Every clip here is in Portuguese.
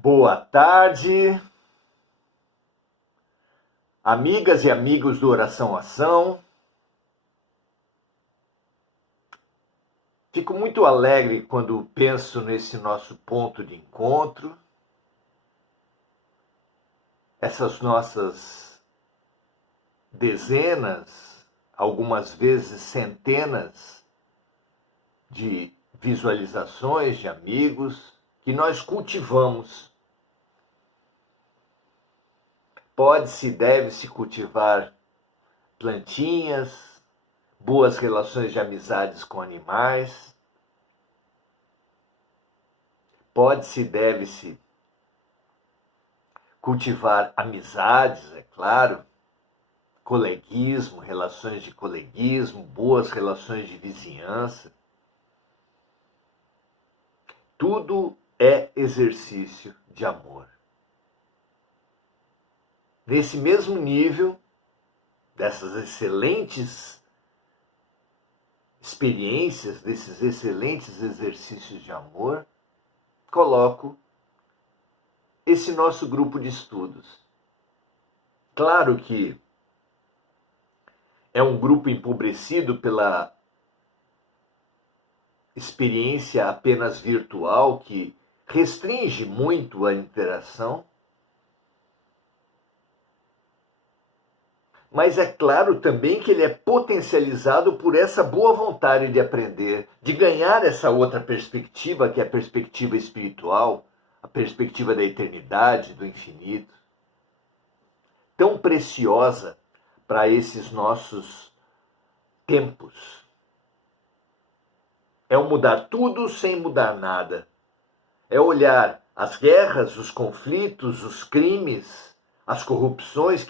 Boa tarde, amigas e amigos do Oração Ação. Fico muito alegre quando penso nesse nosso ponto de encontro, essas nossas dezenas, algumas vezes centenas de visualizações de amigos que nós cultivamos. Pode-se e deve-se cultivar plantinhas, boas relações de amizades com animais. Pode-se e deve-se cultivar amizades, é claro, coleguismo, relações de coleguismo, boas relações de vizinhança. Tudo é exercício de amor. Nesse mesmo nível, dessas excelentes experiências, desses excelentes exercícios de amor, coloco esse nosso grupo de estudos. Claro que é um grupo empobrecido pela experiência apenas virtual que restringe muito a interação, mas é claro também que ele é potencializado por essa boa vontade de aprender, de ganhar essa outra perspectiva, que é a perspectiva espiritual, a perspectiva da eternidade, do infinito, tão preciosa para esses nossos tempos. É o mudar tudo sem mudar nada. É olhar as guerras, os conflitos, os crimes, as corrupções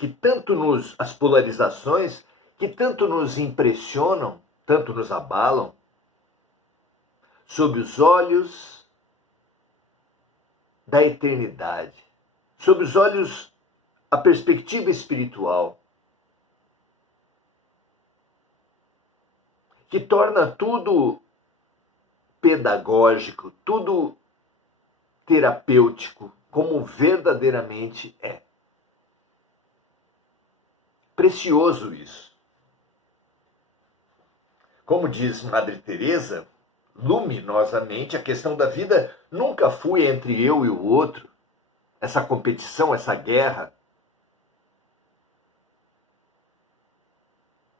as polarizações que tanto nos impressionam, tanto nos abalam, sob os olhos da eternidade, sob os olhos a perspectiva espiritual, que torna tudo pedagógico, tudo terapêutico, como verdadeiramente é. Precioso isso. Como diz Madre Teresa, luminosamente, a questão da vida nunca foi entre eu e o outro, essa competição, essa guerra,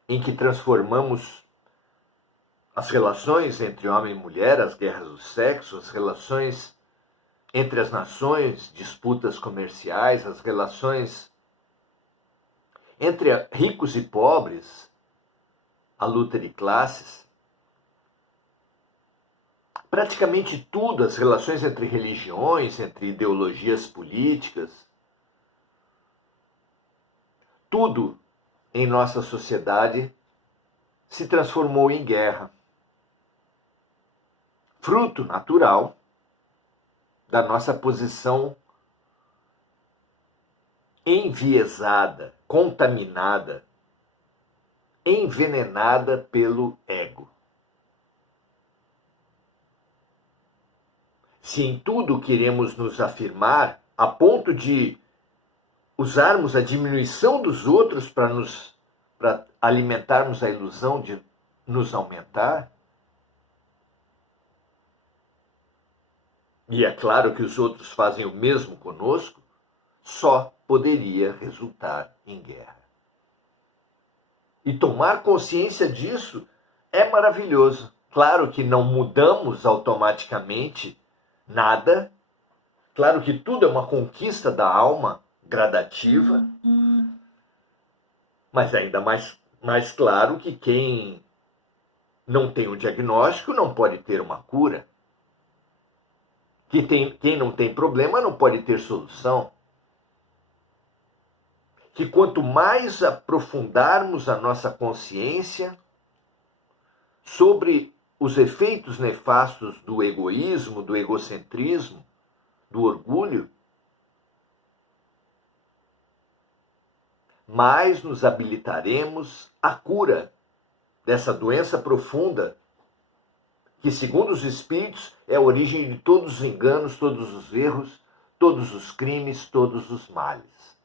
em que transformamos as relações entre homem e mulher, as guerras do sexo, as relações entre as nações, disputas comerciais, as relações entre ricos e pobres, a luta de classes. Praticamente tudo, as relações entre religiões, entre ideologias políticas, tudo em nossa sociedade se transformou em guerra. Fruto natural da nossa posição enviesada, contaminada, envenenada pelo ego. Se em tudo queremos nos afirmar a ponto de usarmos a diminuição dos outros para alimentarmos a ilusão de nos aumentar, e é claro que os outros fazem o mesmo conosco, só poderia resultar em guerra. E tomar consciência disso é maravilhoso. Claro que não mudamos automaticamente nada. Claro que tudo é uma conquista da alma gradativa. Mas ainda mais claro que quem não tem um diagnóstico não pode ter uma cura. Quem não tem problema não pode ter solução. Que quanto mais aprofundarmos a nossa consciência sobre os efeitos nefastos do egoísmo, do egocentrismo, do orgulho, mais nos habilitaremos à cura dessa doença profunda que, segundo os espíritos, é a origem de todos os enganos, todos os erros, todos os crimes, todos os males.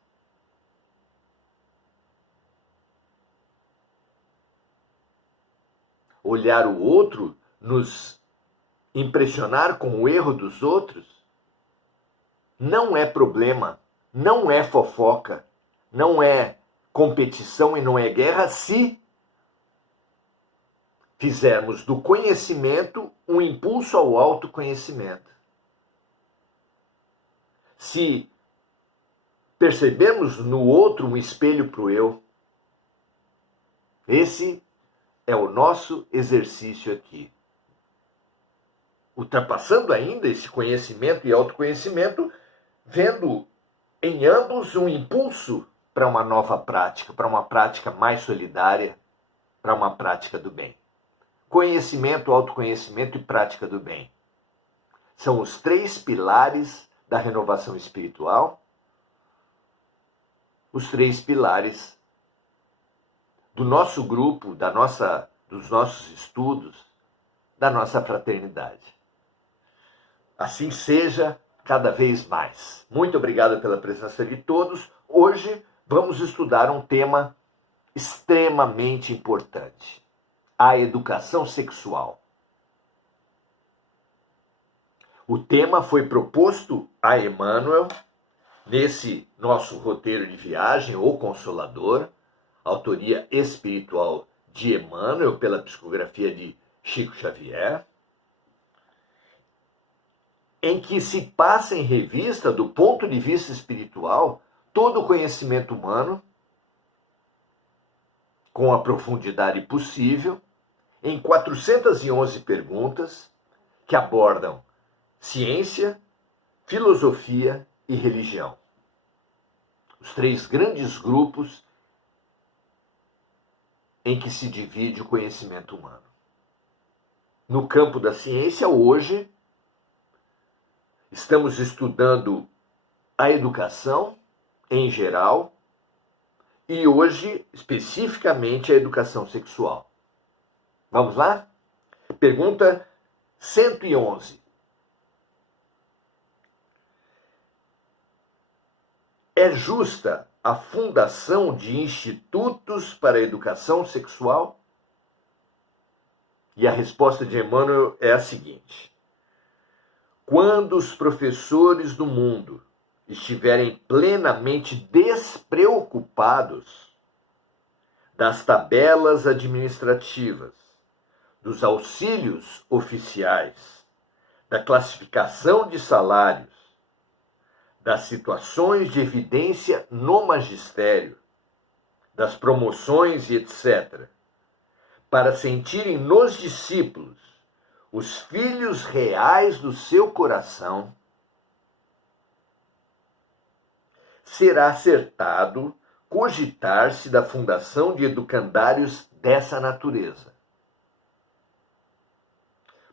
Olhar o outro, nos impressionar com o erro dos outros, não é problema, não é fofoca, não é competição e não é guerra, se fizermos do conhecimento um impulso ao autoconhecimento. Se percebermos no outro um espelho para o eu, esse é o nosso exercício aqui. Ultrapassando ainda esse conhecimento e autoconhecimento, vendo em ambos um impulso para uma nova prática, para uma prática mais solidária, para uma prática do bem. Conhecimento, autoconhecimento e prática do bem. São os 3 pilares da renovação espiritual, os 3 pilares do nosso grupo, dos nossos estudos, da nossa fraternidade. Assim seja cada vez mais. Muito obrigado pela presença de todos. Hoje vamos estudar um tema extremamente importante: a educação sexual. O tema foi proposto a Emmanuel nesse nosso roteiro de viagem, O Consolador, autoria espiritual de Emmanuel, pela psicografia de Chico Xavier, em que se passa em revista, do ponto de vista espiritual, todo o conhecimento humano, com a profundidade possível, em 411 perguntas que abordam ciência, filosofia e religião. Os 3 grandes grupos em que se divide o conhecimento humano. No campo da ciência, hoje, estamos estudando a educação em geral e hoje, especificamente, a educação sexual. Vamos lá? Pergunta 111. É justa a fundação de institutos para a educação sexual? E a resposta de Emmanuel é a seguinte: quando os professores do mundo estiverem plenamente despreocupados das tabelas administrativas, dos auxílios oficiais, da classificação de salários, das situações de evidência no magistério, das promoções e etc., para sentirem nos discípulos os filhos reais do seu coração, será acertado cogitar-se da fundação de educandários dessa natureza.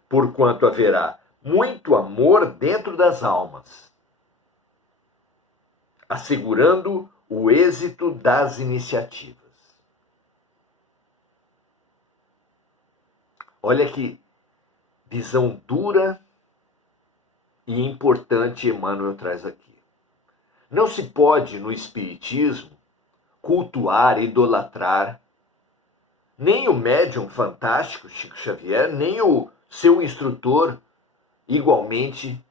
Porquanto haverá muito amor dentro das almas, assegurando o êxito das iniciativas. Olha que visão dura e importante Emmanuel traz aqui. Não se pode, no Espiritismo, cultuar, idolatrar nem o médium fantástico Chico Xavier, nem o seu instrutor igualmente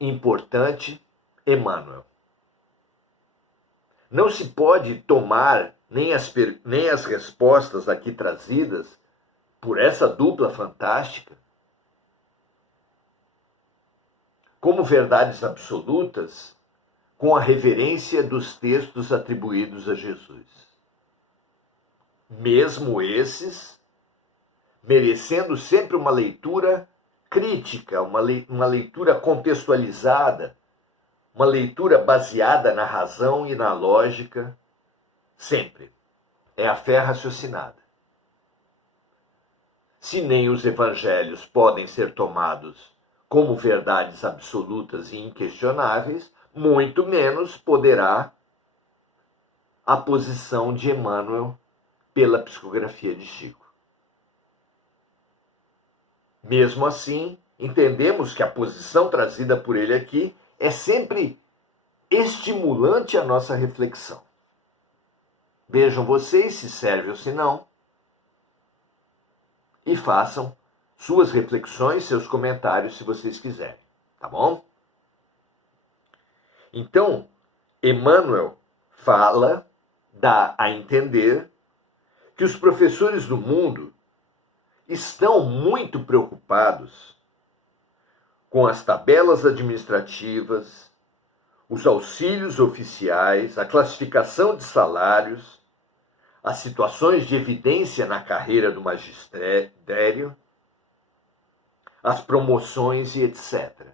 importante, Emmanuel. Não se pode tomar nem as respostas aqui trazidas por essa dupla fantástica como verdades absolutas com a reverência dos textos atribuídos a Jesus. Mesmo esses merecendo sempre uma leitura crítica, uma leitura contextualizada, uma leitura baseada na razão e na lógica, sempre. É a fé raciocinada. Se nem os evangelhos podem ser tomados como verdades absolutas e inquestionáveis, muito menos poderá a posição de Emmanuel pela psicografia de Chico. Mesmo assim, entendemos que a posição trazida por ele aqui é sempre estimulante à nossa reflexão. Vejam vocês se serve ou se não e façam suas reflexões, seus comentários, se vocês quiserem, tá bom? Então, Emmanuel dá a entender que os professores do mundo estão muito preocupados com as tabelas administrativas, os auxílios oficiais, a classificação de salários, as situações de evidência na carreira do magistério, as promoções e etc.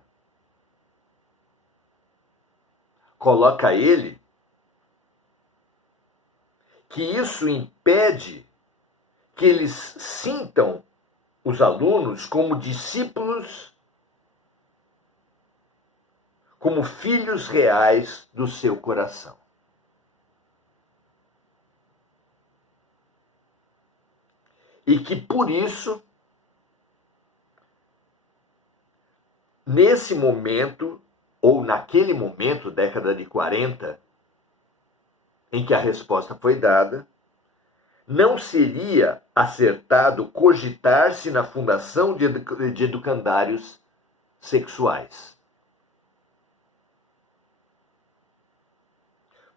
Coloca ele que isso impede que eles sintam os alunos como discípulos, como filhos reais do seu coração. E que por isso, nesse momento, ou naquele momento, década de 40, em que a resposta foi dada, não seria acertado cogitar-se na fundação de educandários sexuais.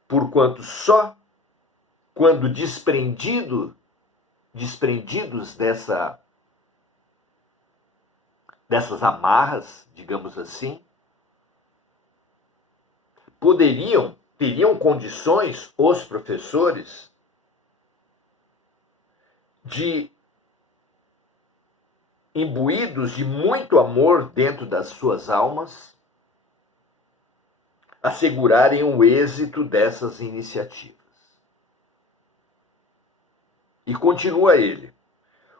Porquanto só quando desprendidos dessas amarras, digamos assim, teriam condições os professores de, imbuídos de muito amor dentro das suas almas, assegurarem o êxito dessas iniciativas. E continua ele: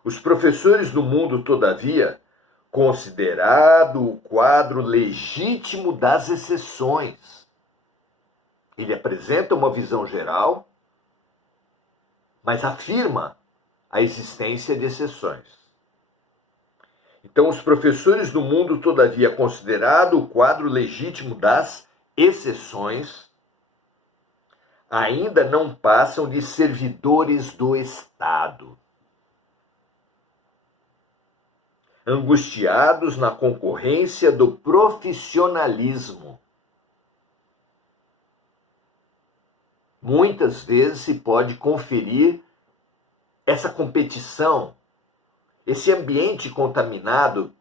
os professores do mundo, todavia, considerado o quadro legítimo das exceções. Ele apresenta uma visão geral, mas afirma a existência de exceções. Então, os professores do mundo, todavia, considerado o quadro legítimo das exceções, ainda não passam de servidores do Estado, angustiados na concorrência do profissionalismo. Muitas vezes se pode conferir essa competição, esse ambiente contaminado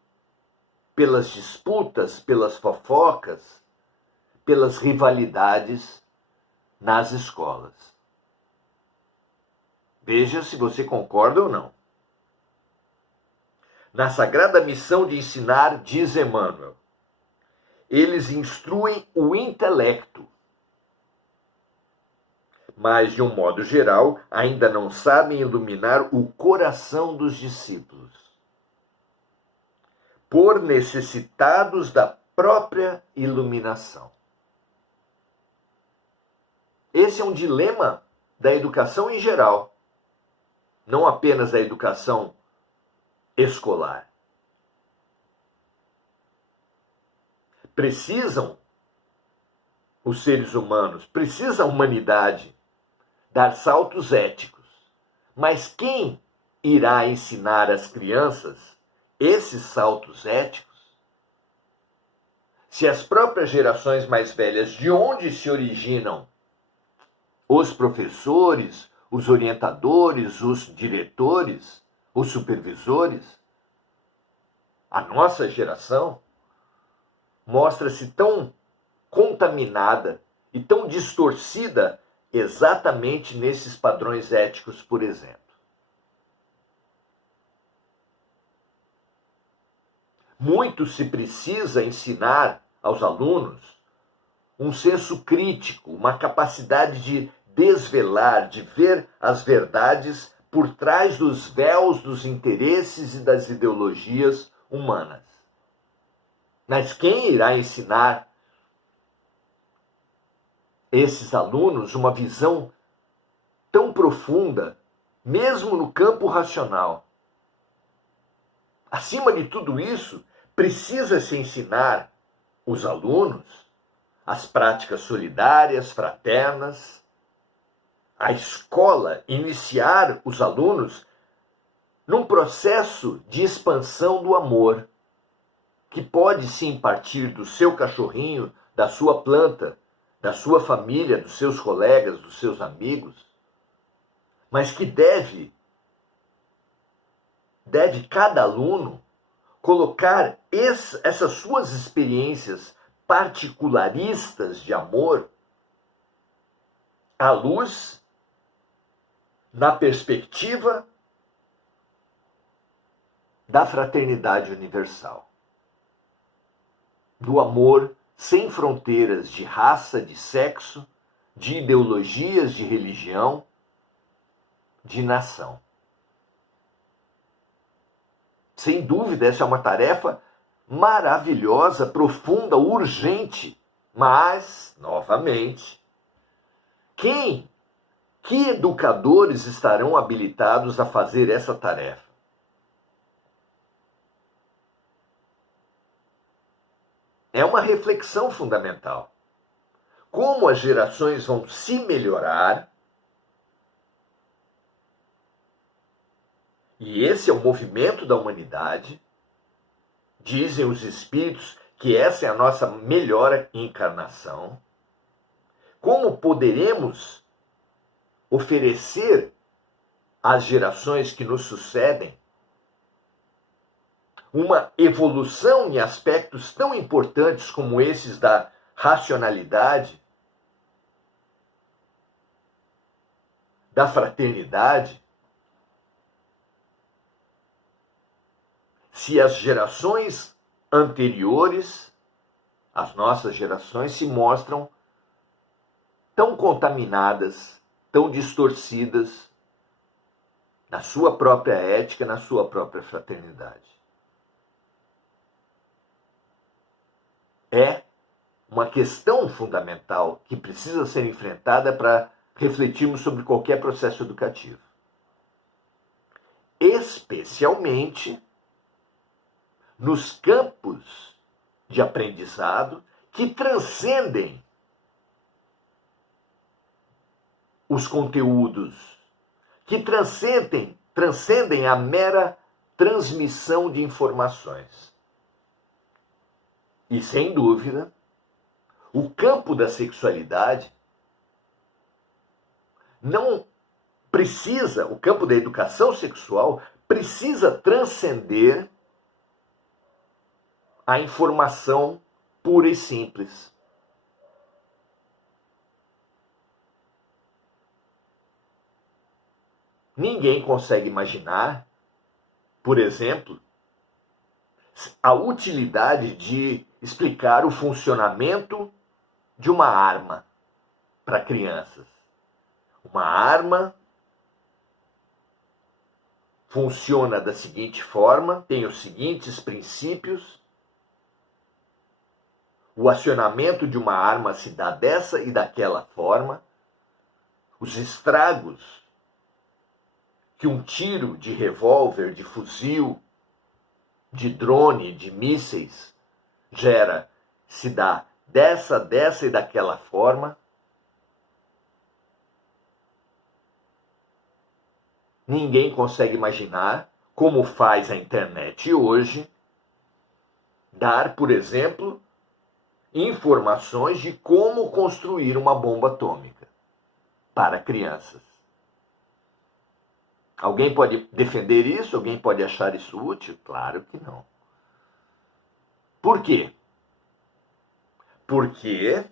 pelas disputas, pelas fofocas, pelas rivalidades nas escolas. Veja se você concorda ou não. Na sagrada missão de ensinar, diz Emmanuel, eles instruem o intelecto, mas, de um modo geral, ainda não sabem iluminar o coração dos discípulos, por necessitados da própria iluminação. Esse é um dilema da educação em geral, não apenas da educação escolar. Precisam os seres humanos, precisa a humanidade dar saltos éticos. Mas quem irá ensinar às crianças esses saltos éticos? Se as próprias gerações mais velhas, de onde se originam os professores, os orientadores, os diretores, os supervisores, a nossa geração mostra-se tão contaminada e tão distorcida exatamente nesses padrões éticos, por exemplo. Muito se precisa ensinar aos alunos um senso crítico, uma capacidade de desvelar, de ver as verdades por trás dos véus dos interesses e das ideologias humanas. Mas quem irá ensinar esses alunos uma visão tão profunda, mesmo no campo racional? Acima de tudo isso, precisa-se ensinar os alunos as práticas solidárias, fraternas, a escola iniciar os alunos num processo de expansão do amor, que pode sim partir do seu cachorrinho, da sua planta, da sua família, dos seus colegas, dos seus amigos, mas que deve cada aluno colocar essas suas experiências particularistas de amor à luz, na perspectiva da fraternidade universal, do amor sem fronteiras de raça, de sexo, de ideologias, de religião, de nação. Sem dúvida, essa é uma tarefa maravilhosa, profunda, urgente, mas, novamente, que educadores estarão habilitados a fazer essa tarefa? É uma reflexão fundamental. Como as gerações vão se melhorar, e esse é o movimento da humanidade, dizem os espíritos que essa é a nossa melhor encarnação, como poderemos oferecer às gerações que nos sucedem uma evolução em aspectos tão importantes como esses da racionalidade, da fraternidade, se as gerações anteriores, as nossas gerações, se mostram tão contaminadas, tão distorcidas na sua própria ética, na sua própria fraternidade. É uma questão fundamental que precisa ser enfrentada para refletirmos sobre qualquer processo educativo. Especialmente nos campos de aprendizado que transcendem os conteúdos, que transcendem a mera transmissão de informações. E, sem dúvida, o campo da sexualidade o campo da educação sexual precisa transcender a informação pura e simples. Ninguém consegue imaginar, por exemplo, a utilidade de explicar o funcionamento de uma arma para crianças. Uma arma funciona da seguinte forma, tem os seguintes princípios. O acionamento de uma arma se dá dessa e daquela forma. Os estragos que um tiro de revólver, de fuzil, de drone, de mísseis gera, se dá dessa e daquela forma. Ninguém consegue imaginar como faz a internet hoje dar, por exemplo, informações de como construir uma bomba atômica para crianças. Alguém pode defender isso? Alguém pode achar isso útil? Claro que não. Por quê? Porque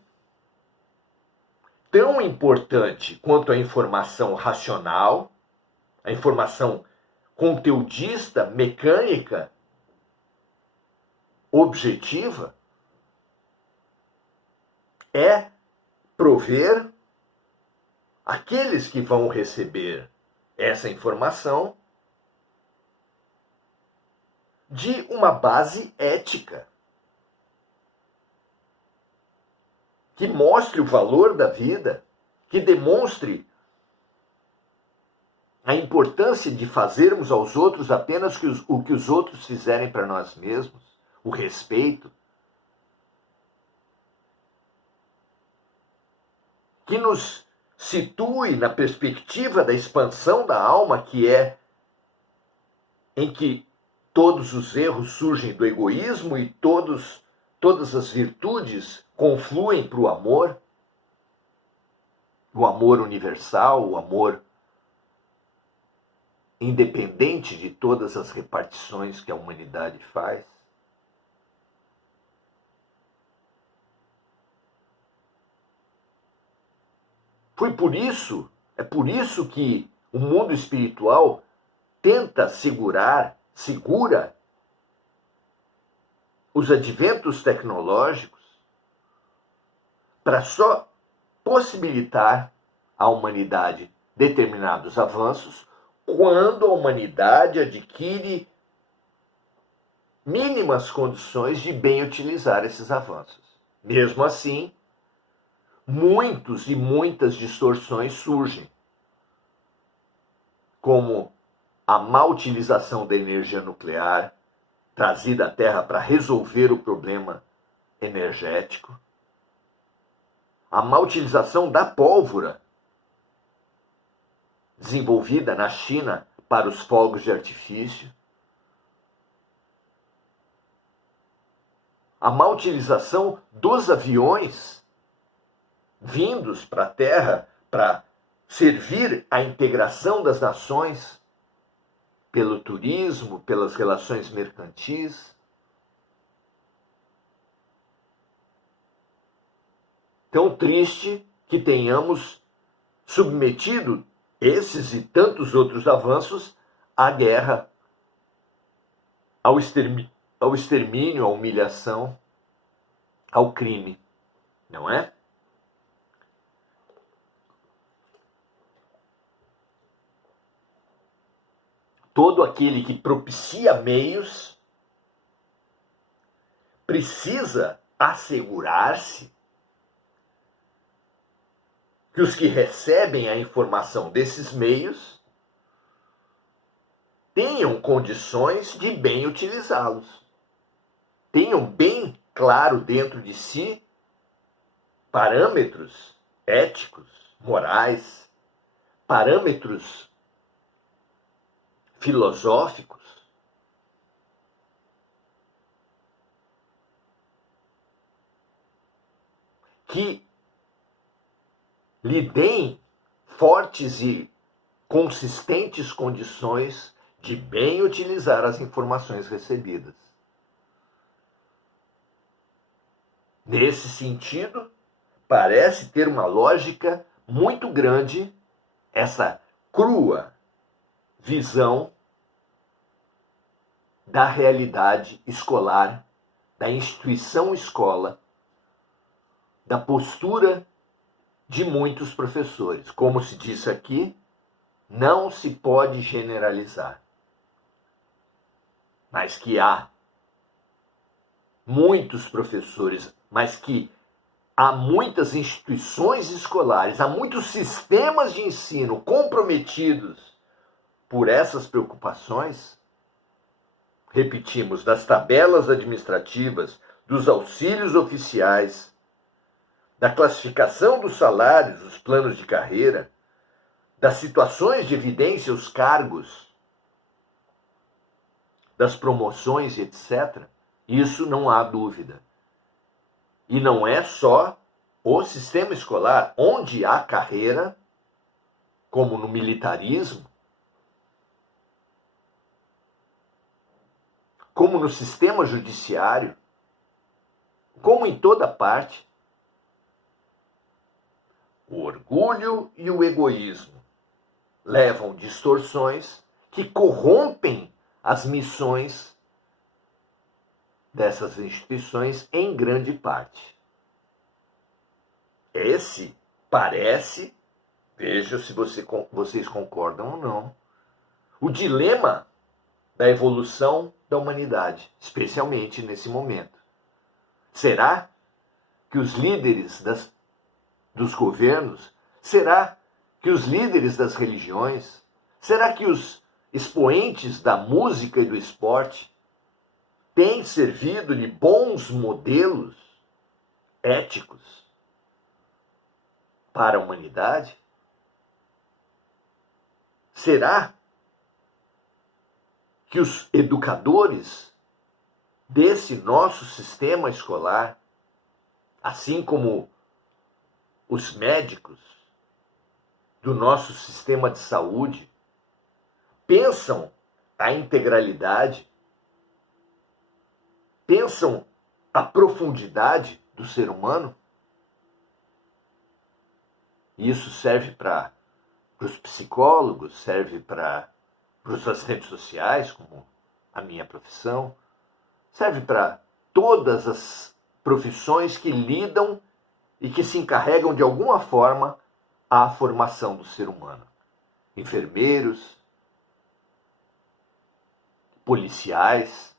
tão importante quanto a informação racional, a informação conteudista, mecânica, objetiva, é prover aqueles que vão receber essa informação de uma base ética que mostre o valor da vida, que demonstre a importância de fazermos aos outros apenas o que os outros fizerem para nós mesmos, o respeito. que nos situe na perspectiva da expansão da alma, que é em que todos os erros surgem do egoísmo e todas as virtudes confluem para o amor universal, o amor independente de todas as repartições que a humanidade faz. É por isso que o mundo espiritual tenta segura os adventos tecnológicos para só possibilitar à humanidade determinados avanços quando a humanidade adquire mínimas condições de bem utilizar esses avanços. Mesmo assim, muitos e muitas distorções surgem, como a má utilização da energia nuclear, trazida à Terra para resolver o problema energético, a má utilização da pólvora, desenvolvida na China para os fogos de artifício, a má utilização dos aviões vindos para a Terra para servir à integração das nações pelo turismo, pelas relações mercantis. Tão triste que tenhamos submetido esses e tantos outros avanços à guerra, ao extermínio, à humilhação, ao crime, não é? Todo aquele que propicia meios precisa assegurar-se que os que recebem a informação desses meios tenham condições de bem utilizá-los. Tenham bem claro dentro de si parâmetros éticos, morais, parâmetros filosóficos, que lhe deem fortes e consistentes condições de bem utilizar as informações recebidas. Nesse sentido, parece ter uma lógica muito grande essa crua visão da realidade escolar, da instituição escola, da postura de muitos professores. Como se disse aqui, não se pode generalizar. Mas que há muitos professores, mas que há muitas instituições escolares, há muitos sistemas de ensino comprometidos por essas preocupações, repetimos, das tabelas administrativas, dos auxílios oficiais, da classificação dos salários, dos planos de carreira, das situações de evidência, os cargos, das promoções, etc. Isso não há dúvida. E não é só o sistema escolar, onde há carreira, como no militarismo, como no sistema judiciário, como em toda parte. O orgulho e o egoísmo levam distorções que corrompem as missões dessas instituições em grande parte. Esse parece, veja se vocês concordam ou não, o dilema da evolução da humanidade, especialmente nesse momento. Será que os líderes dos governos, será que os líderes das religiões, será que os expoentes da música e do esporte têm servido de bons modelos éticos para a humanidade? Será que os educadores desse nosso sistema escolar, assim como os médicos do nosso sistema de saúde, pensam a integralidade, pensam a profundidade do ser humano? Isso serve para os psicólogos, serve para os assistentes sociais, como a minha profissão, serve para todas as profissões que lidam e que se encarregam de alguma forma à formação do ser humano. Enfermeiros, policiais,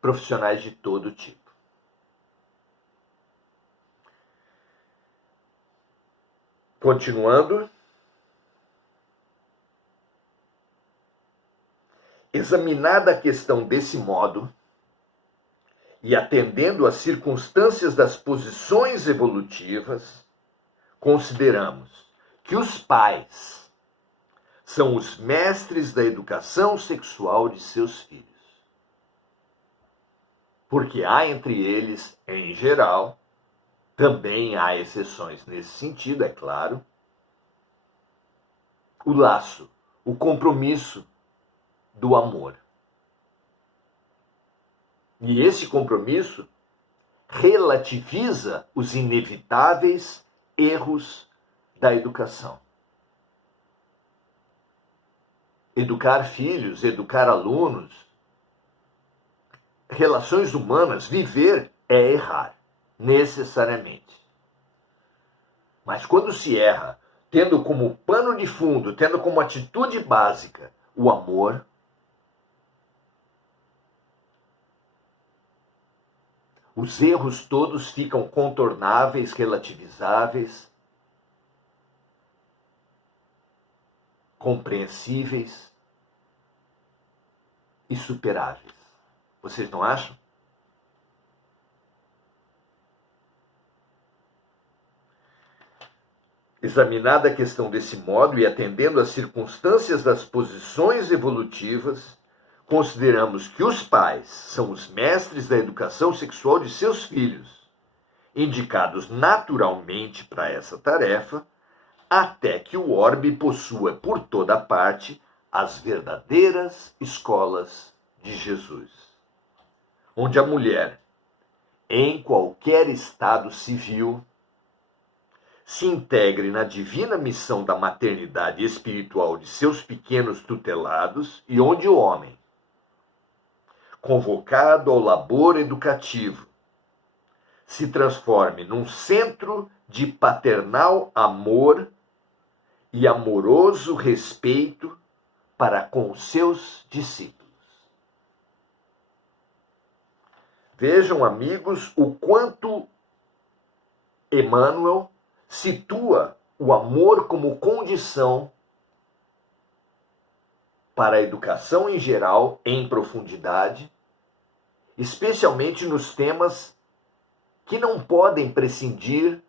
profissionais de todo tipo. Continuando, examinada a questão desse modo, e atendendo às circunstâncias das posições evolutivas, consideramos que os pais são os mestres da educação sexual de seus filhos. Porque há entre eles, em geral, também há exceções nesse sentido, é claro, o laço, o compromisso do amor. E esse compromisso relativiza os inevitáveis erros da educação. Educar filhos, educar alunos, relações humanas, viver é errar, necessariamente. Mas quando se erra, tendo como pano de fundo, tendo como atitude básica o amor, os erros todos ficam contornáveis, relativizáveis, compreensíveis e superáveis. Vocês não acham? Examinada a questão desse modo e atendendo às circunstâncias das posições evolutivas, consideramos que os pais são os mestres da educação sexual de seus filhos, indicados naturalmente para essa tarefa, até que o orbe possua por toda parte as verdadeiras escolas de Jesus, onde a mulher, em qualquer estado civil, se integre na divina missão da maternidade espiritual de seus pequenos tutelados e onde o homem, convocado ao labor educativo, se transforme num centro de paternal amor e amoroso respeito para com seus discípulos. Vejam, amigos, o quanto Emmanuel situa o amor como condição para a educação em geral, em profundidade, especialmente nos temas que não podem prescindir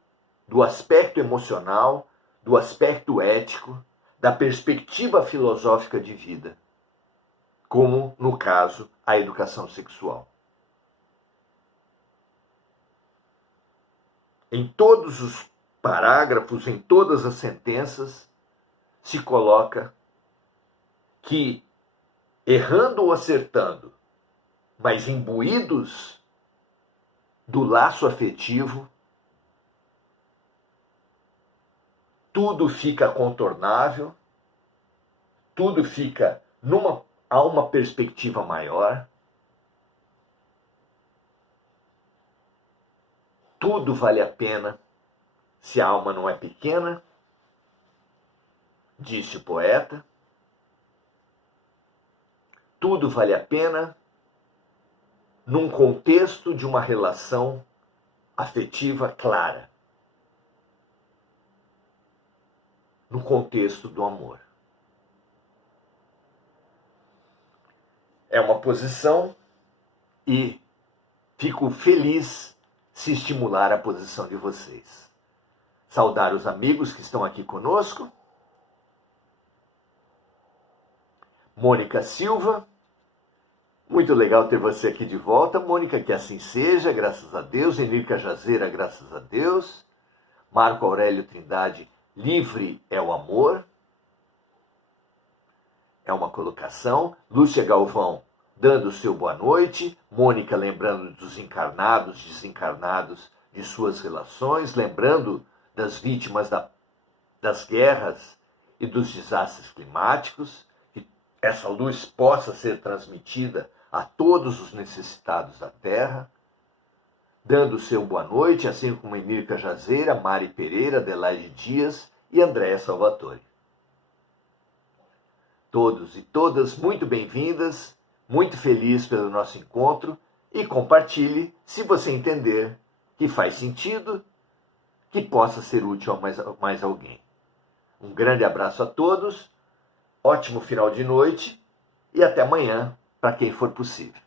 do aspecto emocional, do aspecto ético, da perspectiva filosófica de vida, como, no caso, a educação sexual. Em todos os parágrafos, em todas as sentenças, se coloca que, errando ou acertando, mas imbuídos do laço afetivo, tudo fica contornável, tudo fica a uma perspectiva maior, tudo vale a pena se a alma não é pequena, disse o poeta. Tudo vale a pena num contexto de uma relação afetiva clara, no contexto do amor. É uma posição e fico feliz se estimular a posição de vocês. Saudar os amigos que estão aqui conosco. Mônica Silva, muito legal ter você aqui de volta. Mônica, que assim seja, graças a Deus. Enrica Jazeira, graças a Deus. Marco Aurélio Trindade, livre é o amor. É uma colocação. Lúcia Galvão, dando o seu boa noite. Mônica, lembrando dos encarnados, desencarnados de suas relações, lembrando das vítimas das guerras e dos desastres climáticos, que essa luz possa ser transmitida a todos os necessitados da Terra, dando o seu boa noite, assim como Enirca Jazeira, Mari Pereira, Adelaide Dias e Andréa Salvatore. Todos e todas muito bem-vindas, muito feliz pelo nosso encontro, e compartilhe se você entender que faz sentido, que possa ser útil a mais alguém. Um grande abraço a todos, ótimo final de noite e até amanhã, para quem for possível.